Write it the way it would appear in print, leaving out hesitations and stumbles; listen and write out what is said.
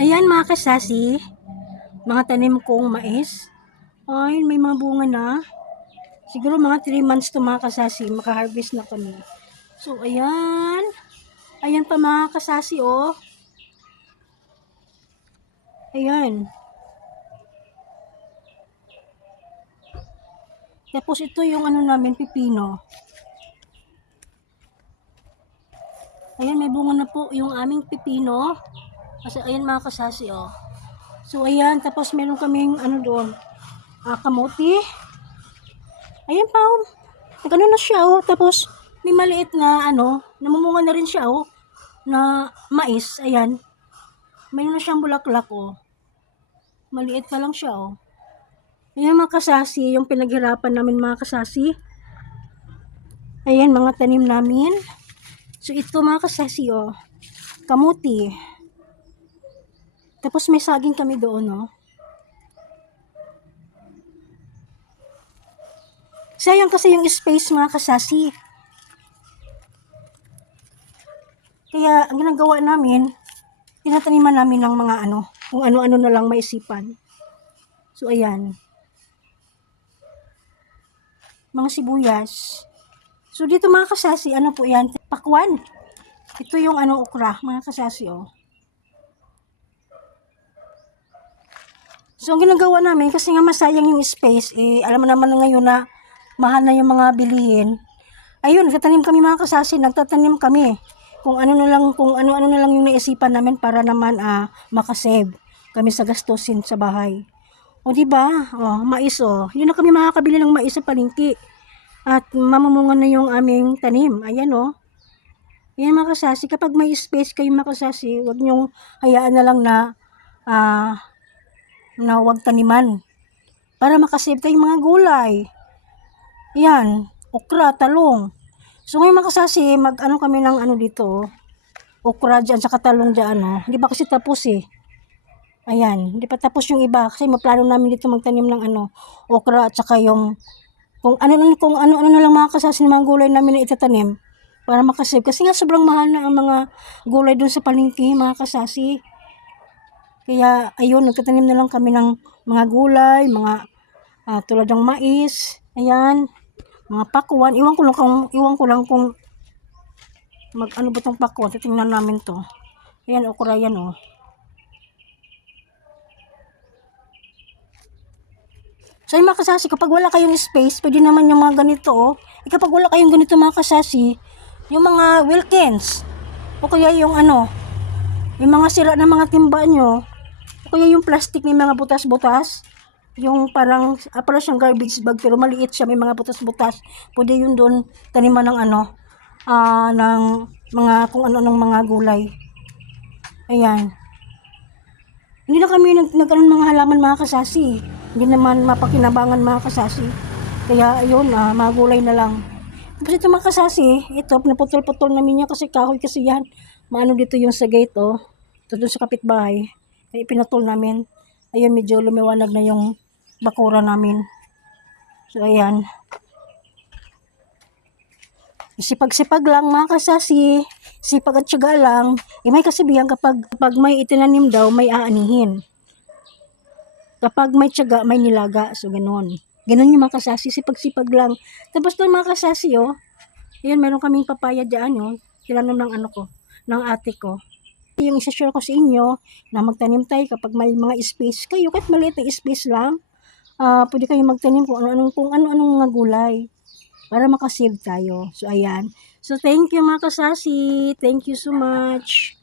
Ayan mga kasasi, mga tanim kong mais. Ay, may mga bunga na. Siguro mga 3 months to mga kasasi, makaharvest na kami. So, ayan. Ayan pa mga kasasi, oh. Ayan. Tapos ito yung ano namin, pipino. Ayan, may bunga na po yung aming pipino. Kasi ayan mga kasasi, oh. So, ayan. Tapos meron kaming ano doon, kamote. Ayan pa, oh. Nagano na siya, oh. Tapos, may maliit na ano, namumunga na rin siya, oh, na mais. Ayan. Mayroon na siyang bulaklak, oh. Maliit pa lang siya, oh. Ayan mga kasasi, yung pinaghirapan namin mga kasasi. Ayan, mga tanim namin. So, ito mga kasasi, oh. Kamuti. Tapos may saging kami doon, oh. Sayang kasi yung space mga kasasi. Kaya, ang ginagawa namin, tinataniman namin ng mga ano, kung ano-ano na lang maisipan. So, ayan. Mga sibuyas. So, dito mga kasasi, ano po yan? Pakwan. Ito yung ano, okra, mga kasasi, oh. So, ang ginagawa namin, kasi nga masayang yung space, alam mo naman ngayon na mahal na yung mga bilihin. Ayun, nagtatanim kami mga kasasi, nagtatanim kami. Kung ano-ano na lang yung naisipan namin para naman makasave kami sa gastusin sa bahay. O di ba? Oh, mais oh. Yun na kami makakabili ng mais sa palengke. At mamumunga na yung aming tanim. Ayan oh. Ayan mga kasasi, kapag may space kayo mga kasasi, huwag niyong hayaan na lang na huwag taniman. Para makasave tayong mga gulay. Yan, okra, talong. So ngayon mga kasasi, mag-ano kami ng ano dito, okra dyan, saka talong dyan, oh. Hindi pa kasi tapos eh. Ayan, hindi pa tapos yung iba kasi maplano namin dito magtanim ng ano, okra at saka yung kung ano na lang mga kasasi ng mga gulay namin na itatanim para makasave. Kasi nga sobrang mahal na ang mga gulay dun sa palengke mga kasasi. Kaya ayun, nagtatanim na lang kami ng mga gulay, mga tulad ng mais, ayan, mga pakwan. Iwan ko lang kung ano ba tong pakwan. Titingnan namin to. Ayan, okra yan oh. So yung mga kasasi, kapag wala kayong space, pwede naman yung mga ganito oh. Kapag wala kayong ganito mga kasasi, yung mga Wilkins, o kaya yung ano, yung mga sira na mga timba nyo, o kaya yung plastic may mga butas-butas, yung parang siyang garbage bag pero maliit siya, may mga butas-butas, pwede yun doon taniman ng ano, ng mga kung ano-anong mga gulay. Ayan. Hindi na kami nagkaroon mga halaman mga kasasi. Hindi naman mapakinabangan mga kasasi. Kaya ayun, mga gulay na lang. Tapos ito mga kasasi, ito, pinaputol-putol namin yan kasi kahoy kasi yan. Maano dito yung sa gate, oh. Ito doon sa kapitbahay. Kaya pinutol namin. Ayun, medyo lumiwanag na yung bakura namin. So, ayan. Sipag-sipag lang mga kasasi. Sipag at syaga lang. May kasabihan kapag may itinanim daw, may aanihin. Kapag may tiyaga, may nilaga. So, ganun. Ganun yung mga kasasi. Sipag-sipag lang. Tapos doon mga kasasi, oh. Ayan, meron kaming papaya dyan, oh. Tinanom ng ano ko, ng ate ko. Yung isa-share ko sa inyo na magtanim tayo kapag may mga space kayo. Kahit maliit na space lang, pwede kayong magtanim kung ano-anong mga gulay para makasave tayo. So, ayan. So, thank you mga kasasi. Thank you so much.